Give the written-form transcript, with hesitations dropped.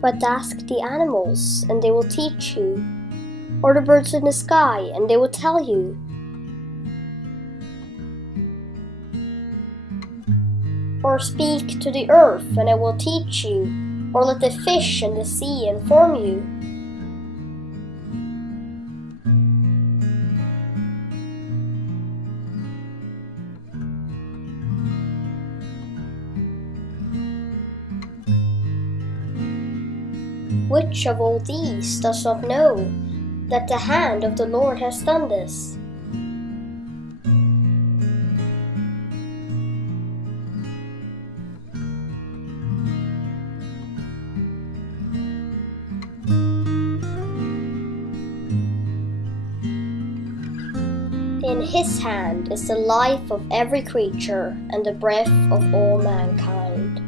But ask the animals, and they will teach you, or the birds in the sky, and they will tell you. Or speak to the earth, and it will teach you, or let the fish in the sea inform you. Which of all these does not know that the hand of the Lord has done this? In his hand is the life of every creature and the breath of all mankind.